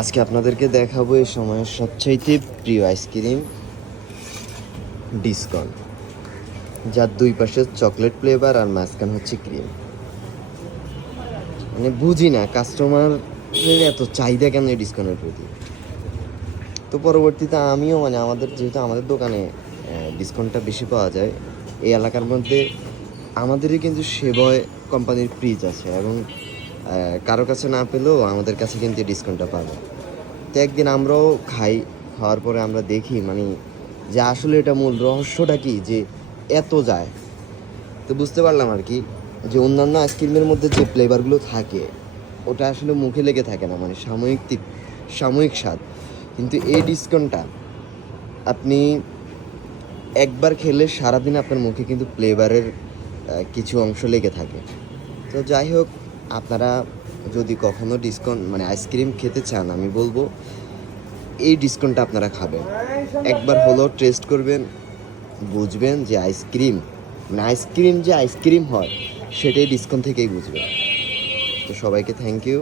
আজকে আপনাদেরকে দেখাবো এই সময়ের সবচাইতে প্রিয় আইসক্রিম ডিসকন, যার দুই পাশে চকলেট ফ্লেভার আর মাঝখান হচ্ছে ক্রিম। মানে বুঝি না কাস্টমারের এত চাহিদা কেন এই ডিসকনের প্রতি। তো পরবর্তীতে আমিও যেহেতু আমাদের দোকানে ডিসকাউন্টটা বেশি পাওয়া যায় এই এলাকার মধ্যে, আমাদেরই কিন্তু সেবয় কোম্পানির ফ্রিজ আছে এবং কারো কাছে না পেলেও আমাদের কাছে কিন্তু এই ডিসকাউন্টটা পাবে। তো একদিন আমরাও খাওয়ার পরে আমরা দেখি যে আসলে এটা মূল রহস্যটা কি যে এত যায়। তো বুঝতে পারলাম আর কি যে অন্যান্য আইসক্রিমের মধ্যে যে ফ্লেভারগুলো থাকে ওটা আসলে মুখে লেগে থাকে না, সাময়িক স্বাদ। কিন্তু এই ডিসকাউন্টটা আপনি একবার খেলে সারাদিন আপনার মুখে কিন্তু ফ্লেভারের কিছু অংশ লেগে থাকে। তো যাই হোক, আপনারা যদি কখনো ডিসকাউন্ট আইসক্রিম খেতে চান, আমি বলবো এই ডিসকাউন্টটা আপনারা খাবেন, একবার হলেও টেস্ট করবেন, বুঝবেন যে আইসক্রিম যে আইসক্রিম হয় সেটাই ডিসকাউন্ট থেকেই বুঝবেন। তো সবাইকে থ্যাংক ইউ।